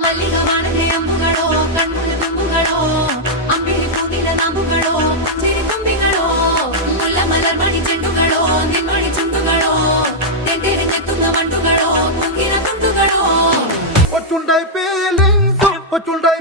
മല്ലികവാണന്റെ അമ്പുകളോ കൺമുള്ള തുമ്പുകളോ അമ്പിളി പൂതിര നാമ്പുകളോ ചിരി തുമ്പികളോ മുല്ല മലർമണി ചെണ്ടുകളോ നിന്മണി ചുണ്ടുകളോ തെന്തെറിഞ്ഞെത്തുന്ന വണ്ടുകളോ കുങ്കിര തുണ്ടുകളോ What should I feeling? So what should I